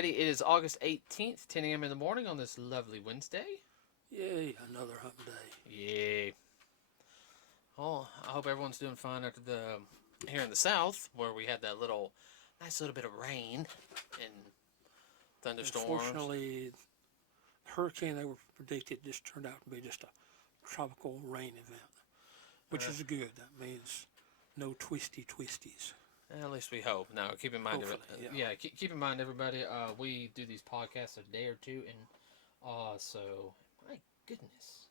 everybody. It is August 18th, 10 a.m. in the morning on this lovely Wednesday. Yay, another hump day. Yay. Oh, I hope everyone's doing fine after here in the south, where we had that nice little bit of rain and thunderstorms. Unfortunately, the hurricane they were predicted just turned out to be just a tropical rain event, which is good. That means no twisty twisties. At least we hope. Now, keep in mind, keep in mind, everybody. We do these podcasts a day or two, and so my goodness.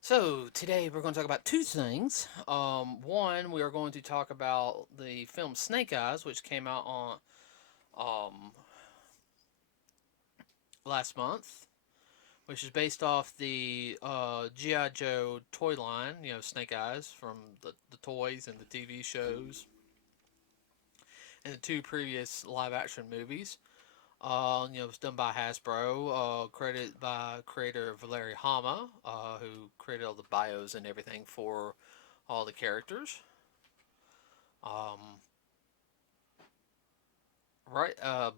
So today we're going to talk about two things. One, we are going to talk about the film Snakeeyes, which came out on last month, which is based off the G.I. Joe toy line, Snake Eyes from the toys and the TV shows, and the two previous live-action movies. It was done by Hasbro, credited by creator Valerie Hama, who created all the bios and everything for all the characters.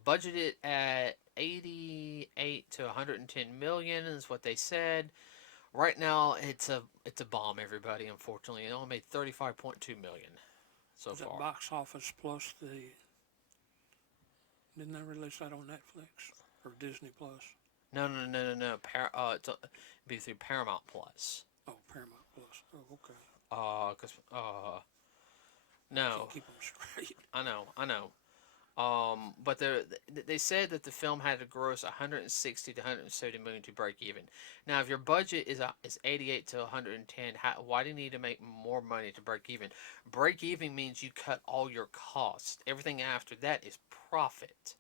Budgeted at 88 to 110 million is what they said. Right now, it's a bomb. Everybody, unfortunately, it only made 35.2 million so far. Is it Box Office Plus Didn't they release that on Netflix or Disney Plus? No. It'd be through Paramount Plus. Oh, Paramount Plus. Oh, okay. No. Can't keep them straight. I know. But they said that the film had to gross 160 to 170 million to break even. Now, if your budget is 88 to 110, why do you need to make more money to break even? Break even means you cut all your costs. Everything after that is profit.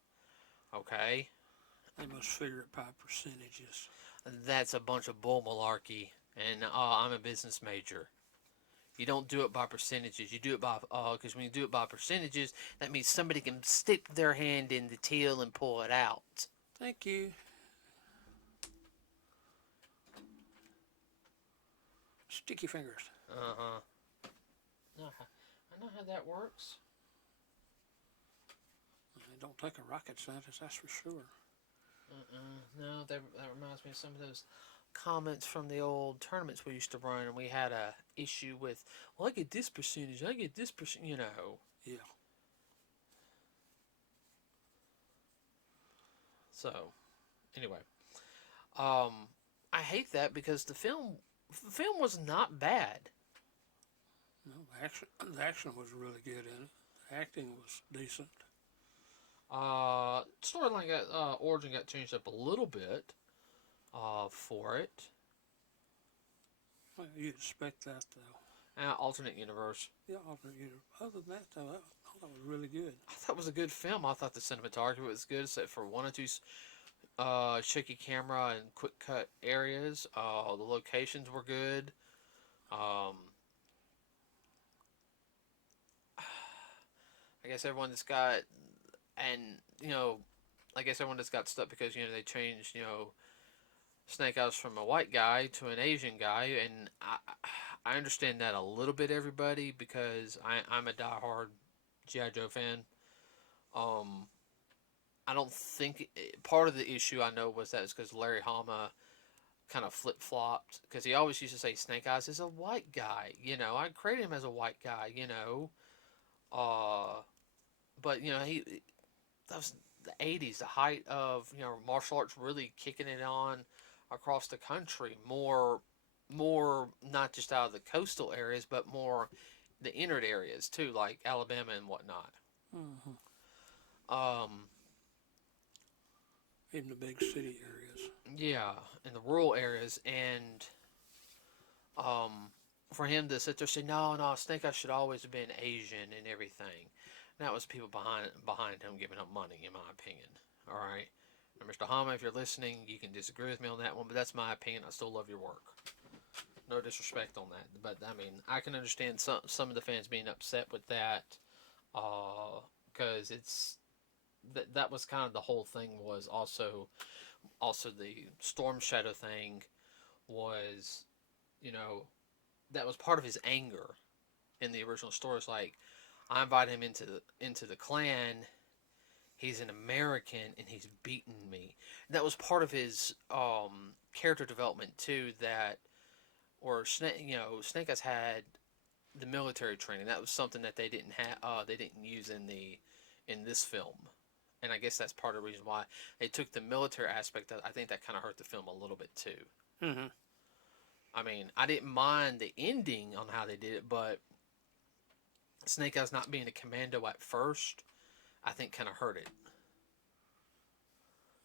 Okay? They must figure it by percentages. That's a bunch of bull malarkey, and I'm a business major. You don't do it by percentages. You do it by, because when you do it by percentages, that means somebody can stick their hand in the till and pull it out. Thank you. Sticky fingers. Uh-huh. I know how that works. It don't take a rocket scientist, that's for sure. No, that reminds me of some of those comments from the old tournaments we used to run, and we had a issue with, well, I get this percentage, Yeah. So, anyway, I hate that because the film was not bad. No, the action was really good in it. The acting was decent. Storyline origin got changed up a little bit. For it. Well, you'd expect that, though. Alternate universe. Yeah, alternate universe. Other than that, though, I thought it was really good. I thought it was a good film. I thought the cinematography was good, except for one or two shaky camera and quick cut areas. The locations were good. I guess everyone that's got, stuck because they changed, Snake Eyes from a white guy to an Asian guy, and I understand that a little bit, everybody, because I'm a diehard G.I. Joe fan. I don't think part of the issue I know was that it's because Larry Hama kind of flip flopped, because he always used to say Snake Eyes is a white guy. I created him as a white guy. But that was the 80s, the height of martial arts really kicking it on across the country, more not just out of the coastal areas, but more the inner areas too, like Alabama and whatnot. In the big city areas. Yeah, in the rural areas, and for him to sit there and say, no, Snake Eyes should always have been Asian and everything. And that was people behind him giving up money, in my opinion. All right. Now, Mr. Hama, if you're listening, you can disagree with me on that one, but that's my opinion. I still love your work. No disrespect on that, but I mean, I can understand some of the fans being upset with that, because that was kind of the whole thing. Was also the Storm Shadow thing was, that was part of his anger in the original story. It's like, I invited him into the clan. He's an American and he's beaten me. And that was part of his character development too. That or Snake Eyes had the military training. That was something that they didn't have. They didn't use in this film. And I guess that's part of the reason why they took the military aspect. I think that kind of hurt the film a little bit too. Mm-hmm. I mean, I didn't mind the ending on how they did it, but Snake Eyes not being a commando at first, I think kind of hurt it.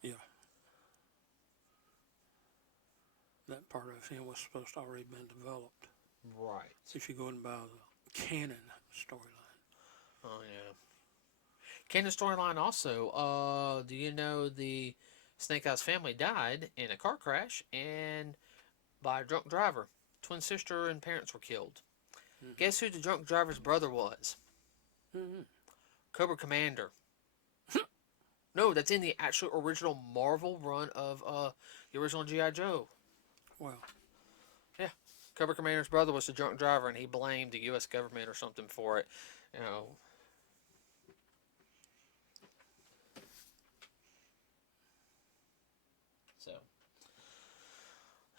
Yeah. That part of him was supposed to already been developed. Right. If you go in by the canon storyline. Oh yeah. Canon storyline also. Do you know the Snake Eyes family died in a car crash and by a drunk driver? Twin sister and parents were killed. Mm-hmm. Guess who the drunk driver's brother was? Mm-hmm. Cobra Commander. No, that's in the actual original Marvel run of the original G.I. Joe. Wow. Yeah. Cobra Commander's brother was the drunk driver, and he blamed the U.S. government or something for it. You know. So,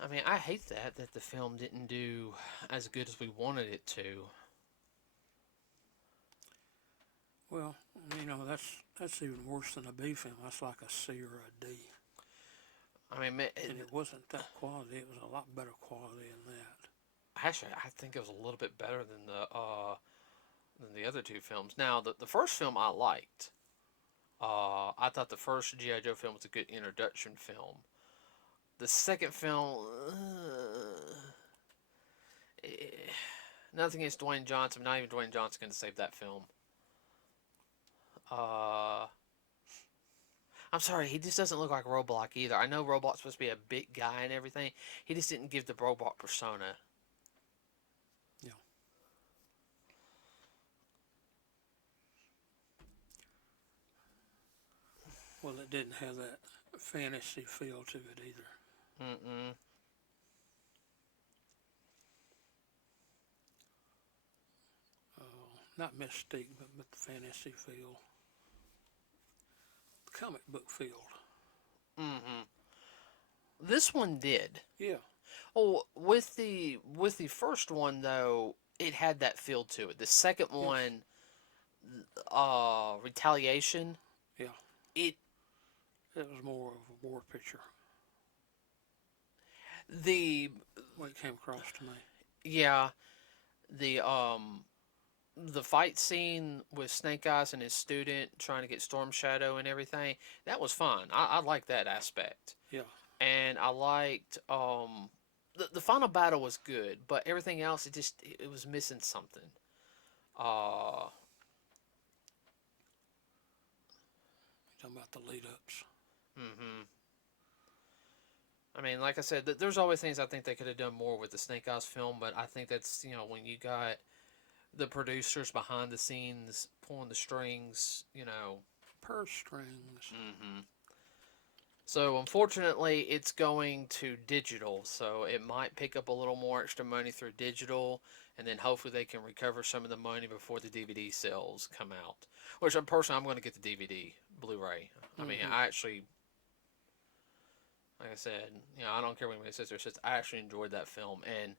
I mean, I hate that the film didn't do as good as we wanted it to. Well, that's even worse than a B film. That's like a C or a D. I mean, and it wasn't that quality. It was a lot better quality than that. Actually, I think it was a little bit better than the other two films. Now, the first film I liked. I thought the first G.I. Joe film was a good introduction film. The second film, nothing against Dwayne Johnson. Not even Dwayne Johnson going to save that film. I'm sorry, he just doesn't look like Roblox either. I know Roblox's supposed to be a big guy and everything. He just didn't give the Roblox persona. Yeah. Well, it didn't have that fantasy feel to it either. Mm-mm. Not mystique, but the fantasy feel. Comic book feel. Mm-hmm. This one did. Yeah. Oh, with the first one though, it had that feel to it. The second one, Retaliation. Yeah. It was more of a war picture. The way it came across to me. Yeah, the fight scene with Snake Eyes and his student trying to get Storm Shadow and everything, that was fun. I liked that aspect. Yeah. And I liked the final battle was good, but everything else it was missing something. Talking about the lead ups. Mm-hmm. I mean, like I said, there's always things I think they could have done more with the Snake Eyes film, but I think that's, when you got the producers behind the scenes pulling the strings, purse strings. Mm-hmm. So unfortunately, it's going to digital, so it might pick up a little more extra money through digital, and then hopefully they can recover some of the money before the DVD sales come out. Which, personally, I'm going to get the DVD Blu-ray. I mean, I actually, like I said, I don't care what anybody says. I actually enjoyed that film, and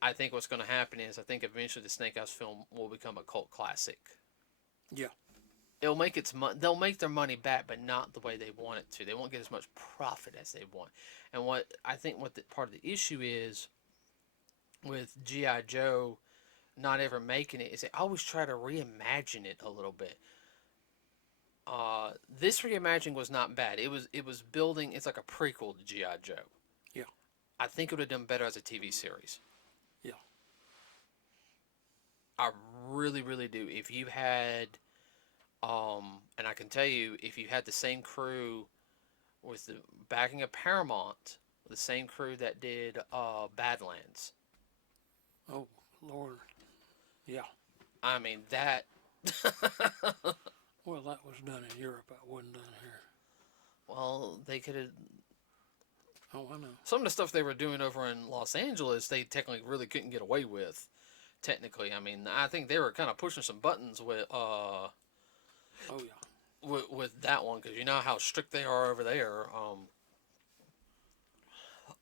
I think what's going to happen is I think eventually the Snake Eyes film will become a cult classic. Yeah. It'll make they'll make their money back, but not the way they want it to. They won't get as much profit as they want. And what part of the issue is with G.I. Joe not ever making it is they always try to reimagine it a little bit. This reimagining was not bad. It was building. It's like a prequel to G.I. Joe. Yeah. I think it would have done better as a TV series. Yeah. I really, really do. If you had, and I can tell you, if you had the same crew with the backing of Paramount, the same crew that did Badlands. Oh, Lord. Yeah. I mean, that... Well, that was done in Europe. That wasn't done here. Well, they could have... Oh, I know. Some of the stuff they were doing over in Los Angeles, they technically really couldn't get away with. Technically, I mean, I think they were kind of pushing some buttons Oh yeah. with that one because you know how strict they are over there.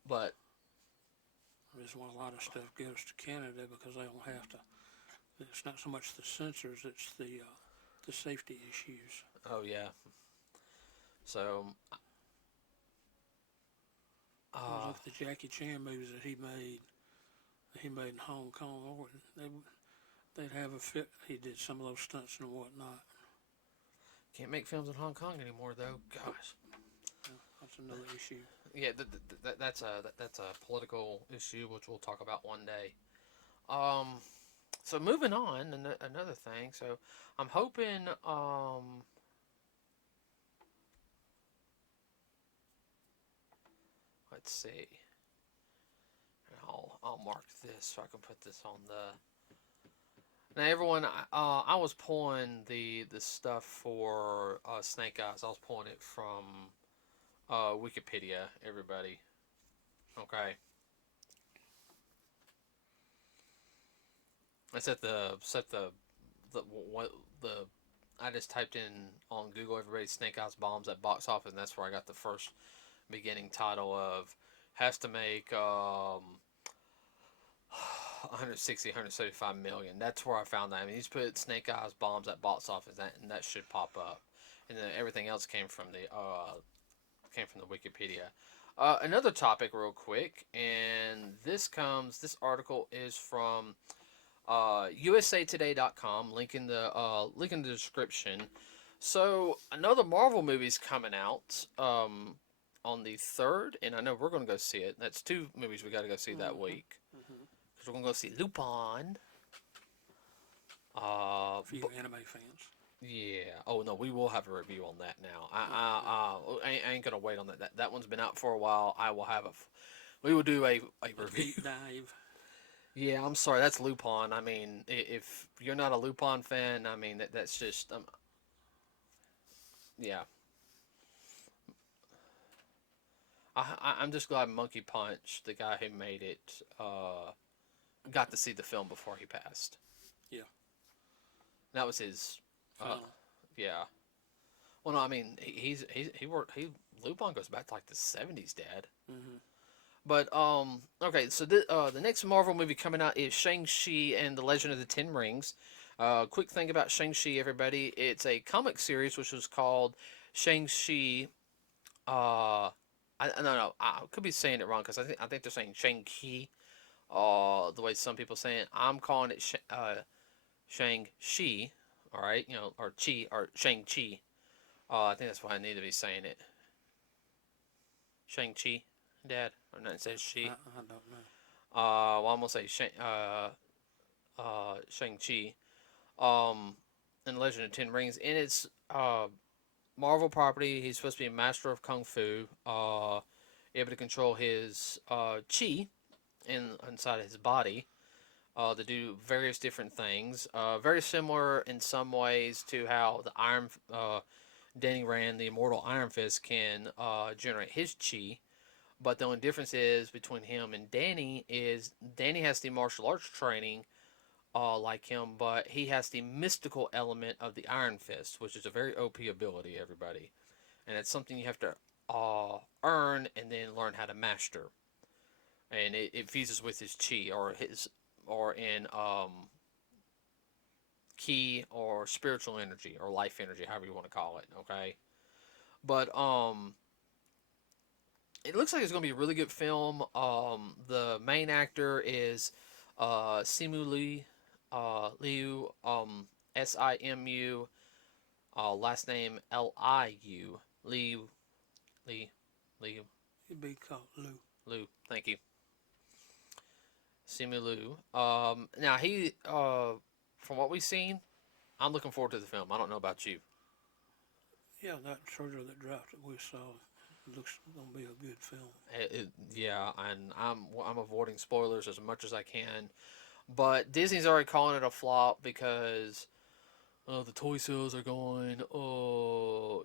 But There's why a lot of stuff goes to Canada because they don't have to. It's not so much the censors; it's the safety issues. oh yeah, so Look at the Jackie Chan movies that he made in Hong Kong, or they'd have a fit. He did some of those stunts and whatnot. can't make films in Hong Kong anymore though. Gosh, Yeah, that's another issue. yeah, that's a political issue which we'll talk about one day. Um, so moving on, another thing. So I'm hoping let's see. I'll mark this so I can put this on the. Now, everyone, I was pulling the stuff for Snakeeyes. I was pulling it from Wikipedia. Everybody, okay. I the what the. I just typed in on Google everybody Snakeeyes bombs at box office, and that's where I got the first beginning title of has to make 160, 175 million. That's where I found that. I mean, you just put Snakeeyes bombs at box office, and that should pop up. And then everything else came from the Wikipedia. Another topic, real quick, and this article is from USAtoday.com. Link in the description. So another Marvel movie's coming out on the 3rd, and I know we're going to go see it. That's two movies we got to go see that week. Mm-hmm. We're gonna go see Lupin. For you anime fans. Yeah. Oh no, we will have a review on that now. I ain't gonna wait on that. That one's been out for a while. I will have we will do a review. Deep dive. Yeah, I'm sorry. That's Lupin. I mean, if you're not a Lupin fan, I mean that's just yeah. I'm just glad Monkey Punch, the guy who made it, got to see the film before he passed. Yeah. That was his. Yeah. Well, no, I mean he worked. Lupin goes back to like the '70s, Dad. Mm-hmm. But okay. So the next Marvel movie coming out is Shang-Chi and the Legend of the Ten Rings. Quick thing about Shang-Chi, everybody. It's a comic series which was called Shang-Chi. No, I could be saying it wrong because I think they're saying Shang-Chi. The way some people say it, I'm calling it Shang-Chi. All right, or Chi or Shang-Chi. I think that's why I need to be saying it. Shang-Chi, Dad, or not? It says she. I don't know. Well, I'm gonna say Shang-Chi. And Legend of Ten Rings, and it's Marvel property. He's supposed to be a master of kung fu. Able to control his chi inside of his body. To do various different things. Very similar in some ways to how Danny Rand, the immortal Iron Fist, can generate his chi. But the only difference is between him and Danny is Danny has the martial arts training like him, but he has the mystical element of the Iron Fist, which is a very OP ability, everybody. And it's something you have to earn and then learn how to master. And it fuses with his chi or in ki or spiritual energy or life energy, however you want to call it. Okay, but it looks like it's going to be a really good film. The main actor is Simu Liu, Simu, last name Liu, Liu, Liu, He'd be called Lou. Liu. Thank you, Simu Liu. Now from what we've seen, I'm looking forward to the film. I don't know about you. Yeah, that trailer that dropped that we saw looks gonna be a good film. Yeah, and I'm avoiding spoilers as much as I can. But Disney's already calling it a flop because the toy sales are going. Oh,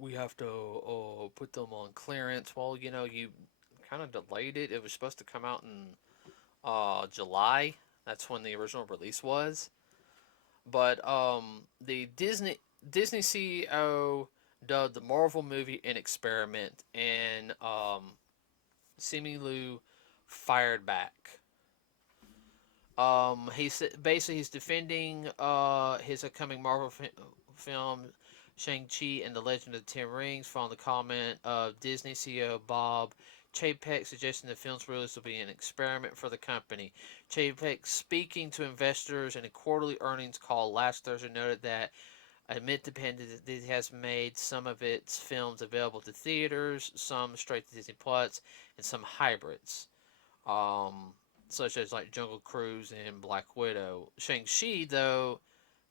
we have to put them on clearance. Well, kind of delayed it. It was supposed to come out in July. That's when the original release was. But the Disney CEO dubbed the Marvel movie an experiment, and seemingly fired back. He said basically he's defending his upcoming Marvel film Shang-Chi and the Legend of the Ten Rings, following the comment of Disney CEO Bob Chapek suggesting the film's release will be an experiment for the company. Chapek, speaking to investors in a quarterly earnings call last Thursday, noted that amid the pandemic, it has made some of its films available to theaters, some straight to Disney Plus, and some hybrids, such as like Jungle Cruise and Black Widow. Shang-Chi, though,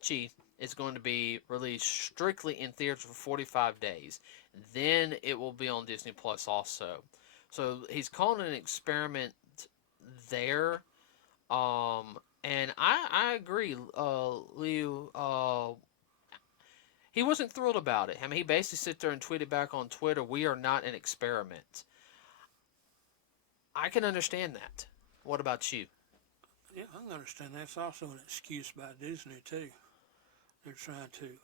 is going to be released strictly in theaters for 45 days. Then it will be on Disney Plus also. So he's calling it an experiment there. And I agree, Liu. He wasn't thrilled about it. I mean, he basically sit there and tweeted back on Twitter, "We are not an experiment." I can understand that. What about you? Yeah, I can understand that. It's also an excuse by Disney too. They're trying to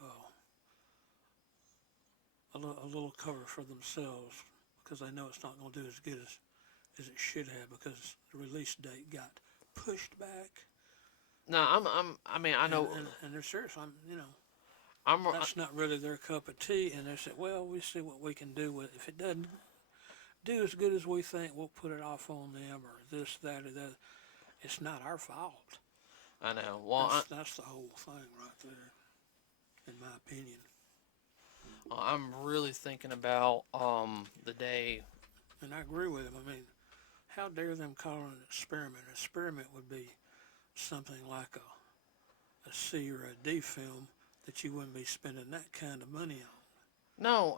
a little cover for themselves because they know it's not going to do as good as it should have because the release date got pushed back. No, I mean, I know. And they're serious. I'm. That's not really their cup of tea. And they said, well, we see what we can do with it. If it doesn't do as good as we think, we'll put it off on them or this, that, or that. It's not our fault. I know. Well, that's the whole thing right there, in my opinion. I'm really thinking about the day. And I agree with him. I mean, how dare them call it an experiment? An experiment would be something like a C or a D film that you wouldn't be spending that kind of money on. No,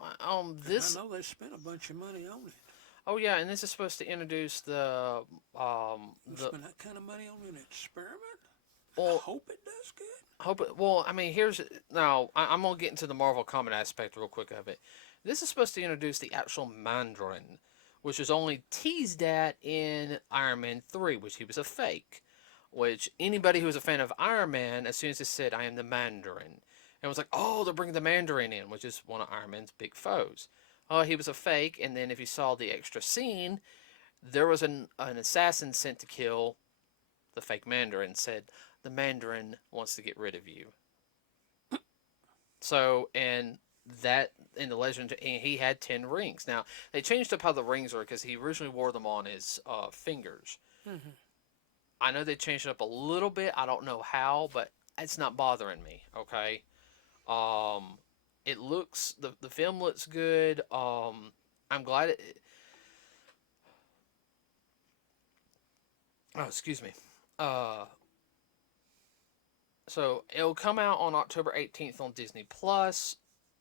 this. I know they spent a bunch of money on it. Oh yeah, and this is supposed to introduce the spend that kind of money on an experiment. Well, I hope it does good. Hope it. Well, I mean, here's now. I'm gonna get into the Marvel comic aspect real quick of it. This is supposed to introduce the actual Mandarin, which was only teased at in Iron Man 3, which he was a fake. Which anybody who was a fan of Iron Man, as soon as it said, "I am the Mandarin," and was like, "Oh, they're bringing the Mandarin in," which is one of Iron Man's big foes. Oh, he was a fake, and then if you saw the extra scene, there was an assassin sent to kill the fake Mandarin. Said the Mandarin wants to get rid of you. So, and that in the legend, and he had 10 rings. Now they changed up how the rings are because he originally wore them on his fingers. Mm-hmm. I know they changed it up a little bit. I don't know how, but it's not bothering me. Okay. It looks the film looks good. I'm glad it. Oh, excuse me. So it'll come out on October 18th on Disney Plus,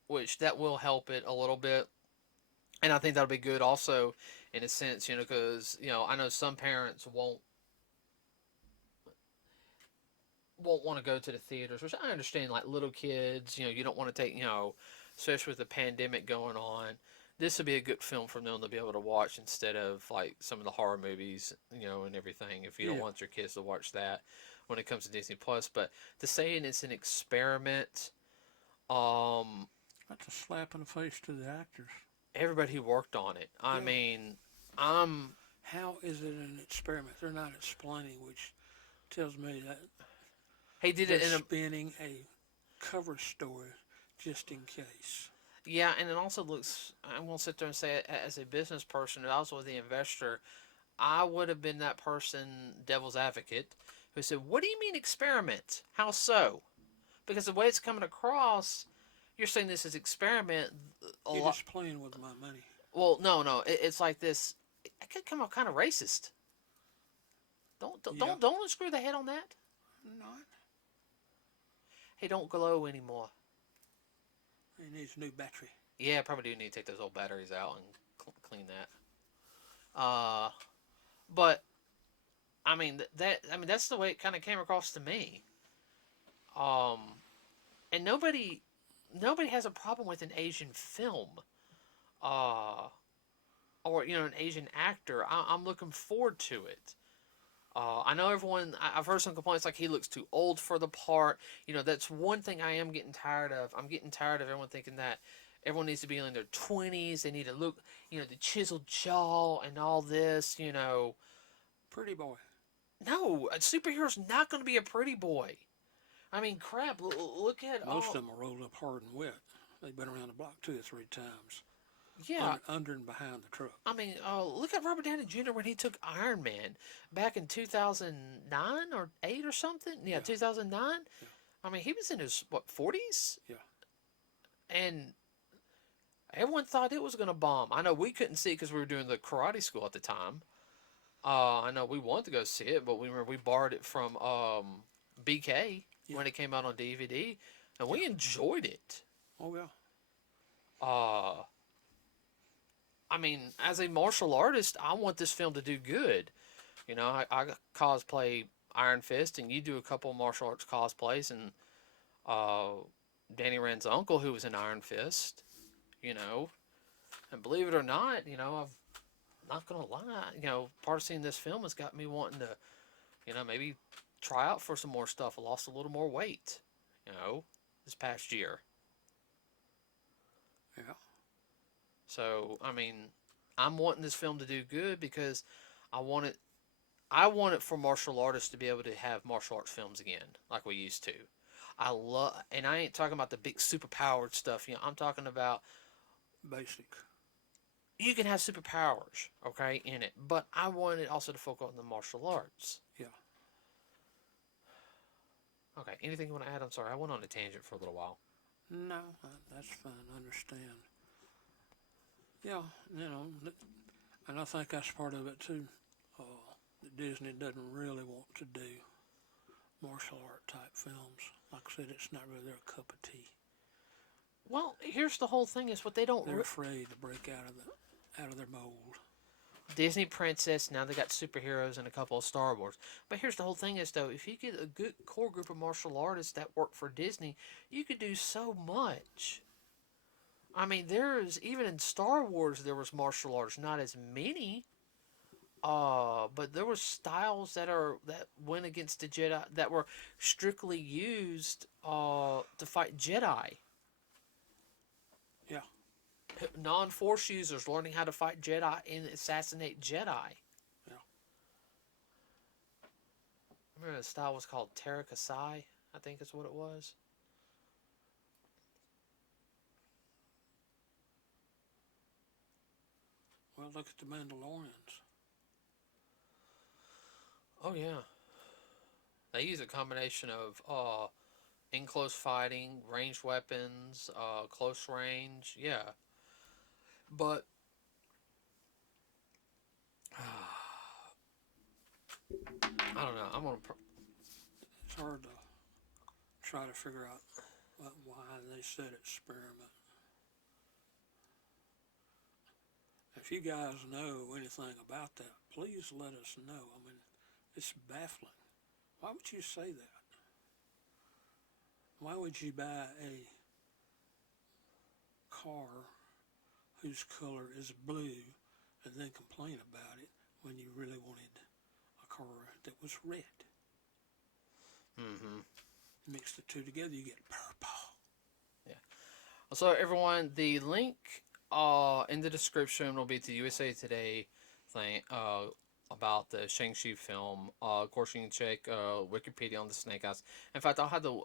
which that will help it a little bit, and I think that'll be good also in a sense, because I know some parents won't want to go to the theaters, which I understand. Like little kids, you don't want to take, especially with the pandemic going on. This would be a good film for them to be able to watch instead of like some of the horror movies, and everything. If you don't want your kids to watch that when it comes to Disney Plus, but to say it's an experiment, that's a slap in the face to the actors. Everybody who worked on it. I mean, how is it an experiment? They're not explaining, which tells me that he did it in spinning a cover story just in case. Yeah, and it also looks. I'm gonna sit there and say, as a business person and also the investor, I would have been that person, devil's advocate, who said, "What do you mean experiment? How so?" Because the way it's coming across, you're saying this is experiment. You're just playing with my money. Well, no, it's like this. It could come out kind of racist. Don't screw the head on that. Not. Hey, don't glow anymore. It needs a new battery. Yeah, probably do need to take those old batteries out and clean that. But I mean that's the way it kind of came across to me. And nobody has a problem with an Asian film. Or or an Asian actor, I'm looking forward to it. I know everyone. I've heard some complaints like he looks too old for the part. That's one thing I am getting tired of. I'm getting tired of everyone thinking that everyone needs to be in their 20s. They need to look, the chiseled jaw and all this. Pretty boy. No, a superhero's not going to be a pretty boy. I mean, crap. Look at Most all. of them are rolled up hard and wet. They've been around the block 2 or 3 times, Yeah, under and behind the truck. I mean, look at Robert Downey Jr. when he took Iron Man back in 2009 or 8 or something. Yeah, Yeah, 2009. yeah, I mean, he was in his 40s, yeah. and everyone thought it was going to bomb. I know we couldn't see it because we were doing the karate school at the time. I know we wanted to go see it, but we borrowed it from BK Yeah. when it came out on DVD, and Yeah. we enjoyed it. Oh yeah. Uh, I mean, as a martial artist, I want this film to do good. I cosplay Iron Fist, and you do a couple martial arts cosplays, and uh, Danny Rand's uncle, who was in Iron Fist, and believe it or not, I'm not gonna lie, part of seeing this film has got me wanting to, maybe try out for some more stuff. I lost a little more weight, this past year. Yeah. So, I mean, I'm wanting this film to do good because I want it. I want it for martial artists to be able to have martial arts films again, like we used to. And I ain't talking about the big superpowered stuff. I'm talking about Basic. you can have superpowers, okay, in it, but I want it also to focus on the martial arts. Yeah. Okay, anything you want to add? I'm sorry, I went on a tangent for a little while. No, that's fine. I understand. Yeah, and I think that's part of it too. Uh, that Disney doesn't really want to do martial art type films. Like I said, it's not really their cup of tea. Well, here's the whole thing: is what they don't. They're afraid to break out of their mold. Disney princess. Now they got superheroes and a couple of Star Wars. But here's the whole thing: is though, if you get a good core group of martial artists that work for Disney, you could do so much. I mean, there's even in Star Wars there was martial arts, not as many. But there were styles that went against the Jedi that were strictly used to fight Jedi. Yeah. Non-Force users learning how to fight Jedi and assassinate Jedi. Yeah. I remember the style was called Terakasai, I think is what it was. Well, look at the Mandalorians. Oh yeah, they use a combination of in close fighting, ranged weapons, close range. Yeah, but I don't know. It's hard to try to figure out why they said experiment. If you guys know anything about that, please let us know. I mean, it's baffling. Why would you say that? Why would you buy a car whose color is blue and then complain about it when you really wanted a car that was red? Mm-hmm. Mix the two together, you get purple. Yeah. So everyone, the link in the description will be to USA Today thing about the Shang-Chi film. Of course, you can check Wikipedia on the Snake Eyes. In fact, I'll have the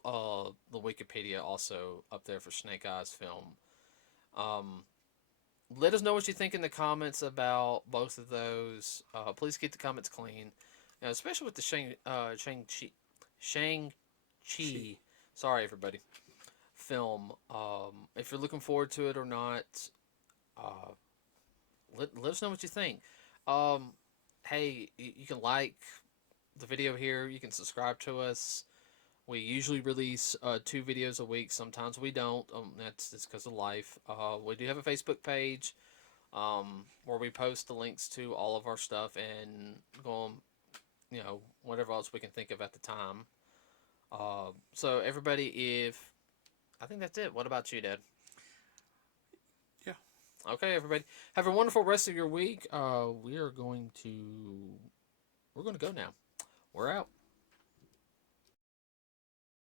Wikipedia also up there for Snake Eyes film. Let us know what you think in the comments about both of those. Please keep the comments clean, especially with the Shang-Chi. Chi. Sorry, everybody. Film. If you're looking forward to it or not, let us know what you think. Hey, you can like the video here. You can subscribe to us. We usually release 2 videos a week. Sometimes we don't. That's just because of life. We do have a Facebook page where we post the links to all of our stuff and go on, whatever else we can think of at the time. So everybody, I think that's it. What about you, Dad? Yeah. Okay, everybody, have a wonderful rest of your week. We're going to go now. We're out.